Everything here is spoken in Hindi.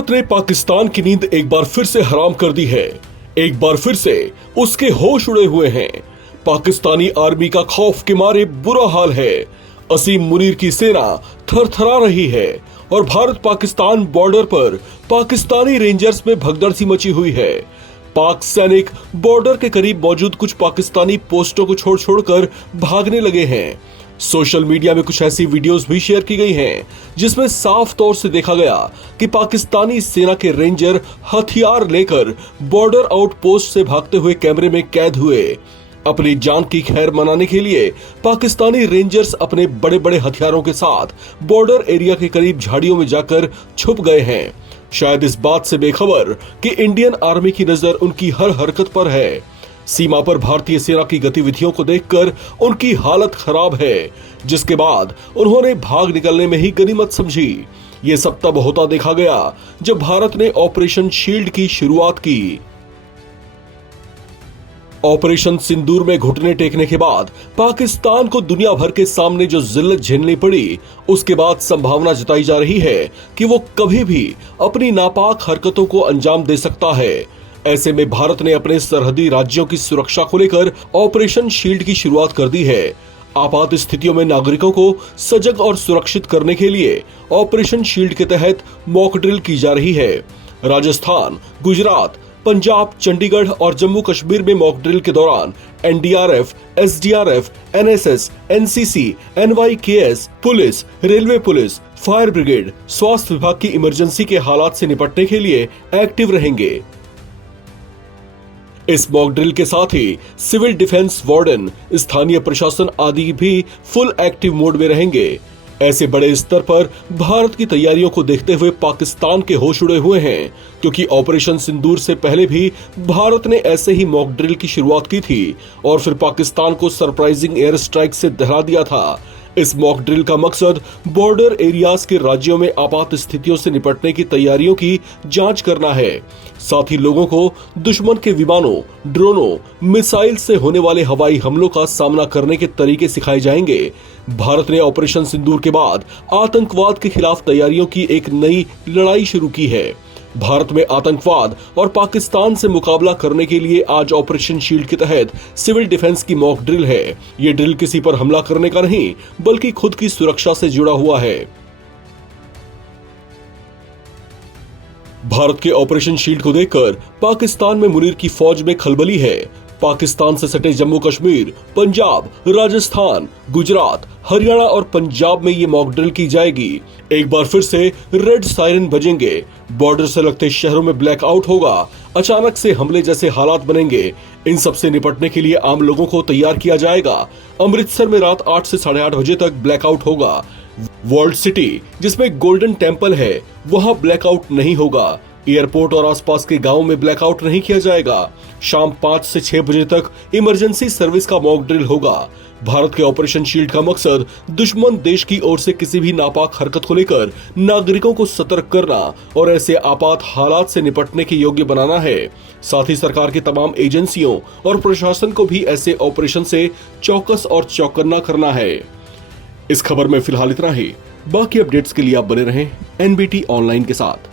भारत ने पाकिस्तान की नींद एक बार फिर से हराम कर दी है। एक बार फिर से उसके होश उड़े हुए हैं। पाकिस्तानी आर्मी का खौफ के मारे बुरा हाल है। असीम मुनीर की सेना थरथरा रही है और भारत पाकिस्तान बॉर्डर पर पाकिस्तानी रेंजर्स में भगदड़ सी मची हुई है। पाक सैनिक बॉर्डर के करीब मौजूद कुछ पाकिस्तानी पोस्टों को छोड़ छोड़कर भागने लगे हैं। सोशल मीडिया में कुछ ऐसी वीडियोस भी शेयर की गई हैं जिसमें साफ तौर से देखा गया कि पाकिस्तानी सेना के रेंजर हथियार लेकर बॉर्डर आउटपोस्ट से भागते हुए कैमरे में कैद हुए। अपनी जान की खैर मनाने के लिए पाकिस्तानी रेंजर्स अपने बड़े बड़े हथियारों के साथ बॉर्डर एरिया के करीब झाड़ियों में जाकर छुप गए हैं, शायद इस बात से बेखबर कि इंडियन आर्मी की नजर उनकी हर हरकत पर है। सीमा पर भारतीय सेना की गतिविधियों को देखकर उनकी हालत खराब है, जिसके बाद उन्होंने भाग निकलने में ही गनीमत समझी। ये सब तब होता देखा गया जब भारत ने ऑपरेशन शील्ड की शुरुआत की। ऑपरेशन सिंदूर में घुटने टेकने के बाद पाकिस्तान को दुनिया भर के सामने जो जिल्लत झेलनी पड़ी, उसके बाद संभावना जताई जा रही है कि वो कभी भी अपनी नापाक हरकतों को अंजाम दे सकता है। ऐसे में भारत ने अपने सरहदी राज्यों की सुरक्षा को लेकर ऑपरेशन शील्ड की शुरुआत कर दी है। आपात स्थितियों में नागरिकों को सजग और सुरक्षित करने के लिए ऑपरेशन शील्ड के तहत मॉक ड्रिल की जा रही है। राजस्थान, गुजरात, पंजाब, चंडीगढ़ और जम्मू कश्मीर में मॉक ड्रिल के दौरान NDRF, SDRF, NSS, NCC, NYKS, police, railway police, fire brigade, स्वास्थ्य विभाग की इमरजेंसी के हालात से निपटने के लिए एक्टिव रहेंगे। इस मॉक ड्रिल के साथ ही सिविल डिफेंस वार्डन, स्थानीय प्रशासन आदि भी फुल एक्टिव मोड में रहेंगे। ऐसे बड़े स्तर पर भारत की तैयारियों को देखते हुए पाकिस्तान के होश उड़े हुए हैं, क्योंकि ऑपरेशन सिंदूर से पहले भी भारत ने ऐसे ही मॉक ड्रिल की शुरुआत की थी और फिर पाकिस्तान को सरप्राइजिंग एयर स्ट्राइक से दहरा दिया था। इस मॉक ड्रिल का मकसद बॉर्डर एरियाज के राज्यों में आपात स्थितियों से निपटने की तैयारियों की जांच करना है। साथ ही लोगों को दुश्मन के विमानों, ड्रोनों, मिसाइल से होने वाले हवाई हमलों का सामना करने के तरीके सिखाए जाएंगे। भारत ने ऑपरेशन सिंदूर के बाद आतंकवाद के खिलाफ तैयारियों की एक नई लड़ाई शुरू की है। भारत में आतंकवाद और पाकिस्तान से मुकाबला करने के लिए आज ऑपरेशन शील्ड के तहत सिविल डिफेंस की मॉक ड्रिल है। ये ड्रिल किसी पर हमला करने का नहीं, बल्कि खुद की सुरक्षा से जुड़ा हुआ है। भारत के ऑपरेशन शील्ड को देखकर पाकिस्तान में मुनीर की फौज में खलबली है। पाकिस्तान से सटे जम्मू कश्मीर, पंजाब, राजस्थान, गुजरात, हरियाणा और पंजाब में ये मॉक ड्रिल की जाएगी। एक बार फिर से रेड सायरन बजेंगे, बॉर्डर से लगते शहरों में ब्लैकआउट होगा, अचानक से हमले जैसे हालात बनेंगे। इन सब से निपटने के लिए आम लोगों को तैयार किया जाएगा। अमृतसर में रात 8 से 8:30 बजे तक ब्लैकआउट होगा। वर्ल्ड सिटी, जिसमें गोल्डन टेम्पल है, वहां ब्लैकआउट नहीं होगा। एयरपोर्ट और आसपास के गांवों में ब्लैकआउट नहीं किया जाएगा। शाम 5 से 6 बजे तक इमरजेंसी सर्विस का मॉक ड्रिल होगा। भारत के ऑपरेशन शील्ड का मकसद दुश्मन देश की ओर से किसी भी नापाक हरकत को लेकर नागरिकों को सतर्क करना और ऐसे आपात हालात से निपटने के योग्य बनाना है। साथ ही सरकार की तमाम एजेंसियों और प्रशासन को भी ऐसे ऑपरेशन से चौकस और चौकन्ना करना है। इस खबर में फिलहाल इतना ही। बाकी अपडेट्स के लिए आप बने रहें एनबीटी ऑनलाइन के साथ।